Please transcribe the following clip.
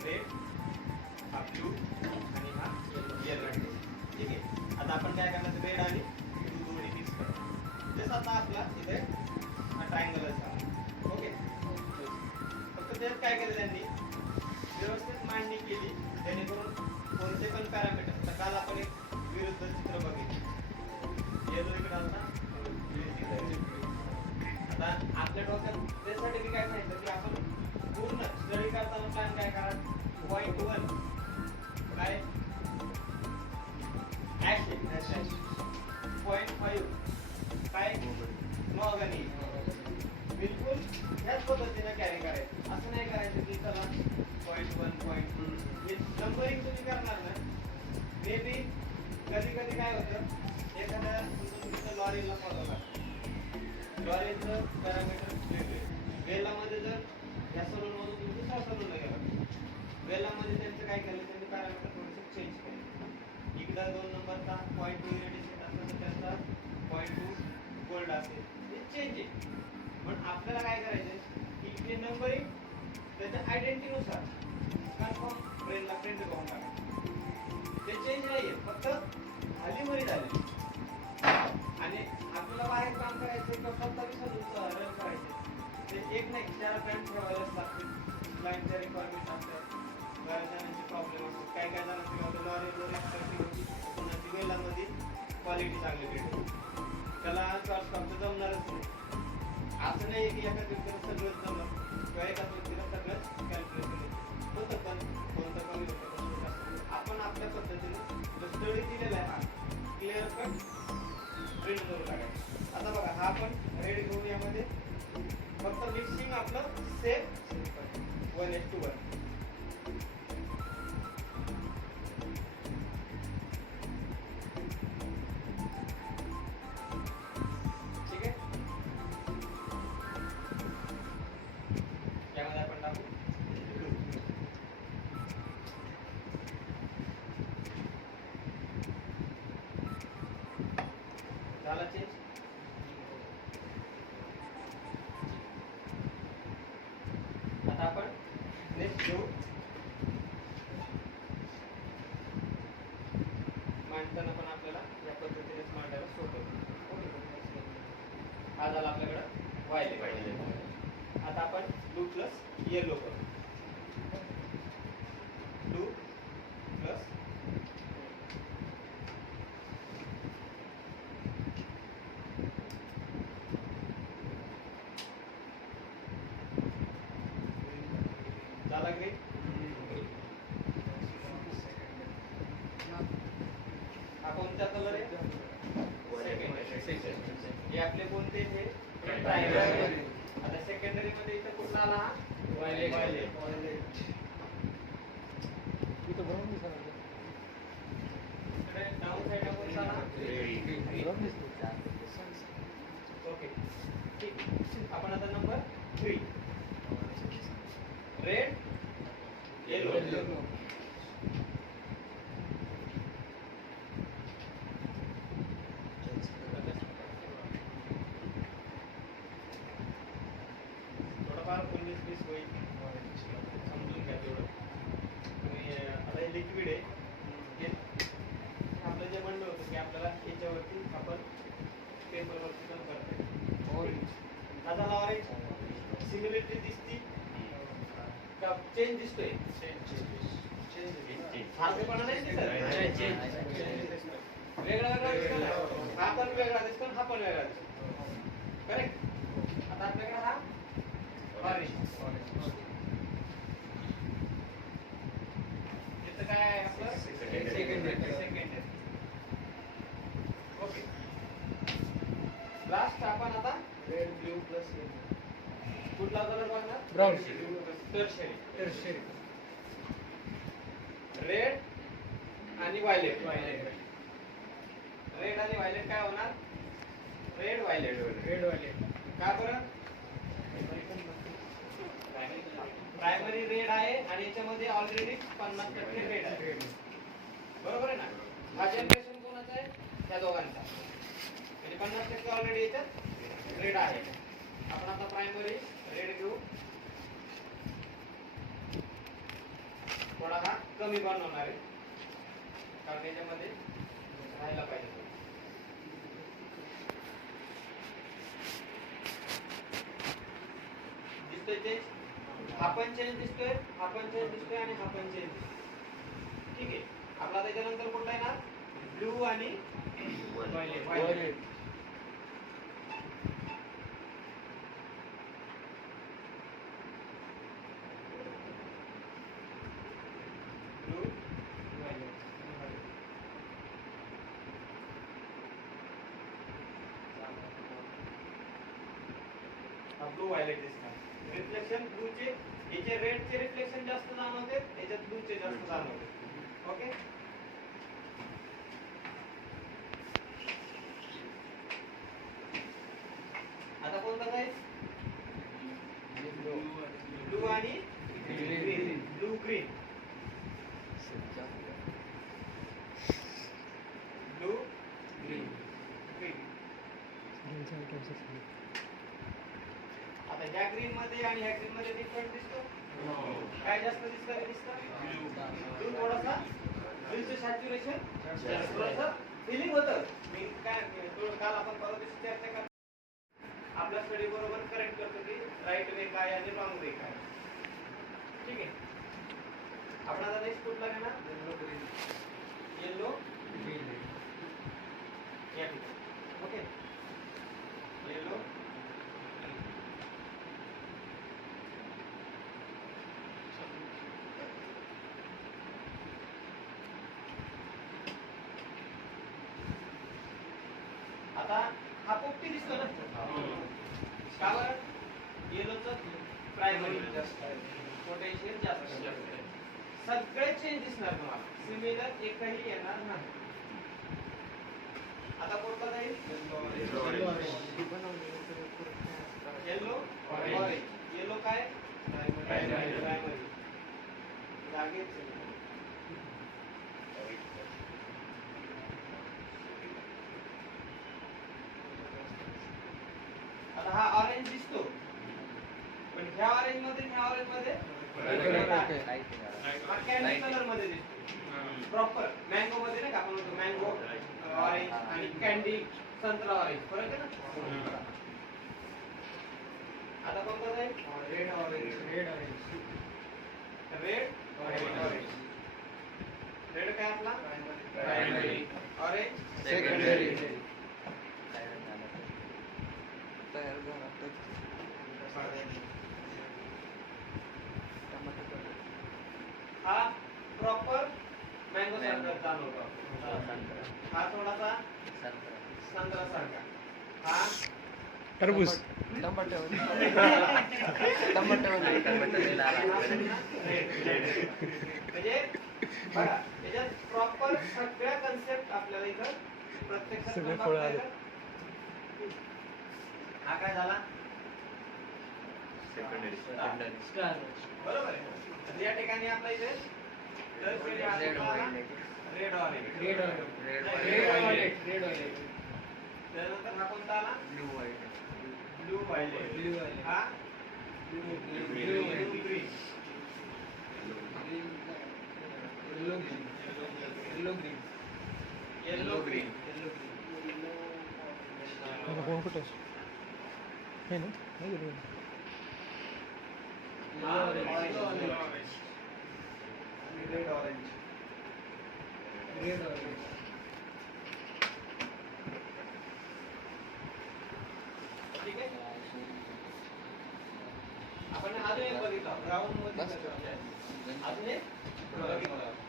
हा आणि हा येलो ठीक आहे? आता आपण काय करणार? रेड आणि ब्लू दोन्ही मिक्स जसं आता आपला इथे हा ट्रायंगल असा. ओके? फक्त त्यात काय केलं त्यांनी? व्यवस्थित मांडणी केली. जेणेकरून कोणते पण पॅरामीटर आता काल आपण एक विरुद्ध चित्र बघितलं. येलो इकडे आता आपल्या डोक्यात त्यासाठी मी काय सांगितलं की आपण पूर्ण स्टडी करताना प्लॅन काय करा पॉईंट वन काय पॉईंट फाईव्ह काय मॉगनी बिलकुल ह्याच पद्धतीने कॅरी करायचं असं नाही करायचं की चला पॉईंट वन पॉईंट टू हे नंबरिंग तुम्ही करणार ना मे बी कधी कधी काय होतं एखाद्या तुमचं लॉरीला फॉलो करा लॉरीचं पॅरामीटर वेगळे वेलामध्ये जर या सलूनमधून तुम्ही दुसऱ्या सलूनला गेला वेलामध्ये त्यांचं काय केलं त्यांनी पॅरामीटर थोडंसं चेंज केलं. इकडं दोन नंबरचा पॉईंट टू इरेडिशन असेल तर त्यांचा पॉईंट टू गोल्ड असेल. हे चेंज आहे. पण आपल्याला काय करायचं की इथे नंबरिंग त्याच्या आयडेंटिटीनुसार कन्फर्म ब्रेनला प्रिंट करून टाका ते चेंज नाही आहे फक्त हल्लीमरी झाली. आणि आपल्याला बाहेर काम करायचं का सत्तावीस रन करायचं म्हणजे एक नाही चार पॅन्ट ठेवायलाच लागते. क्लायंटच्या रिक्वायरमेंट असतात बऱ्याच जणांचे प्रॉब्लेम असतात काय काय जणांची होतं लॉरी लोरी होती कोणाची वेलामध्ये क्वालिटी चांगली भेटते. त्याला शॉर्ट स्टॉपचं जमणारच नाही. असं नाही की एका व्यक्तीला सगळंच जमलं किंवा एका व्यक्तीला सगळंच कॅल्क्युलेशन होतं पण कोणतं कमी होतं आपण आपल्या पद्धतीने जो स्टडी दिलेला आहे हा क्लिअर कट प्रिंट करून टाकायचा आता बघा हा आपण रेड घेऊन यामध्ये फक्त मिक्सिंग आपलं safe one S two one ठीक आहे यामध्ये आपण टाकू झाला चेंज आता आपण नेक्स्ट घेऊ मांडताना पण आपल्याला या पद्धतीनेच मांडायला सोपं हा झाला आपल्याकडं पाहिजे. आता आपण ब्लू प्लस येलो करू ब्लू प्लस झाला ग्रीन हा कोणता कलर आहे हे आपले कोणते हे Primary. आता सेकंडरी मध्ये इथं कुठला आला हा Violet. इकडे डाऊन साईडला कोणता आला ओके ठीक आपण आता नंबर थ्री रेड येलो आता हे लिक्विड आहे. हे आपलं जे म्हणणं होतं की आपल्याला याच्यावरती आपण पेपरवरती पण करतो आता झाला ऑरेंज सिमिलरिटी दिसती. का चेंज दिसतोय? सारखेपणा नाही दिसत. वेगळा वेगळा दिसतो ना हा पण वेगळा दिसतो हा पण वेगळा दिसतो. करेक्ट आता आपल्याकडे हा ऑरेंज इथं काय आहे आपलं Second. सेकंड ओके लास्ट आपण आता रेड ब्ल्यू प्लस कुठला कलर बघणार Brown. टर्शरी रेड आणि व्हायलेट रेड आणि व्हायलेट काय होणार रेड व्हायलेट का बरं प्रायमरी रेड आहे आणि याच्यामध्ये ऑलरेडी पन्नास टक्के रेड आहे. बरोबर आहे ना? हा जनरेशन कोणाचा आहे? त्या दोघांचा. म्हणजे पन्नास टक्के ऑलरेडी याच्यात रेड आहे. आपण आता प्रायमरी रेड घेऊ. थोडा हा कमी बनवणार आहे. कारण याच्यामध्ये राहायला पाहिजे दिसतोय चेंज दिसतोय हा पण चेंज दिसतोय आणि हा पण चेंज दिसतोय. ठीक आहे. आपला त्याच्यानंतर कुठला आहे ना? ब्लू आणि. हा ब्लू व्हायलेट दिसणार रिफ्लेक्शन ब्लूचे याचे रेडचे रिफ्लेक्शन जास्त जाणवते याच्यात ब्लूचे जास्त जाणवते ओके आता कोणता आहे ब्लू आणि green blue green blue green green आता ह्या ग्रीन मध्ये आणि ह्या ग्रीन मध्ये डिफरंट दिसतो? काय जास्त दिसतं हे दिसतं? ब्लू थोडासा? ब्लूचं सॅच्युरेशन थोडंसं फिलिंग होतं. मी काय थोडं काल आपण परवा दिवशी चर्चा कर आपल्या स्टडी बरोबर करेक्ट करतो की राईट वे काय आणि रॉंग वे काय ठीक आहे? आपण आता नेक्स्ट कुठला घेणार येलो या ठिकाणी. ओके येलो आता हा पोपटी दिसतो ना कारण बरं येलोचं प्रायमरी पोटेन्शियल जास्त सगळे चेंज दिसणार तुम्हाला. सिमिलर एकही येणार नाही. आता कोणता जाईल येलो ऑरेंज येलो काय? प्रायमरी जागेच आता हा ऑरेंज दिसतो पण ह्या ऑरेंजमध्ये ह्या ऑरेंजमध्ये हा कॅन्डी कलरमध्ये दिसतो प्रॉपर मँगो मध्ये नाही का आपण म्हणतो मँगो ऑरेंज आणि कॅन्डी संत्रा ऑरेंज फरक आहे ना? आता कोणता जाईल red orange red orange red orange red काय आपला? Primary orange Secondary. हा प्रॉपर मँगो सारखा जाणवतो हा थोडासा संत्रा सारखा हा टरबूज म्हणजे बघा याच्यात प्रॉपर सगळ्या कन्सेप्ट आपल्याला इथं प्रत्यक्षात सगळे फळं आले. हा काय झाला बरोबर या ठिकाणी आपल्या इथे रेड ऑरेंज Red orange. त्यानंतर हा कोणता आला blue Blue violet. Blue violet. Ha? Blue blue, Blue green. Blue green. Yellow green. Yellow green. Yellow green. Yellow green. Yellow green. Yellow green. ಏನು ಹೇಗಿರೋದು orange. Red orange red orange आपण अजून एक बघितलं ग्राउंडमध्ये अजून एक? बघितलं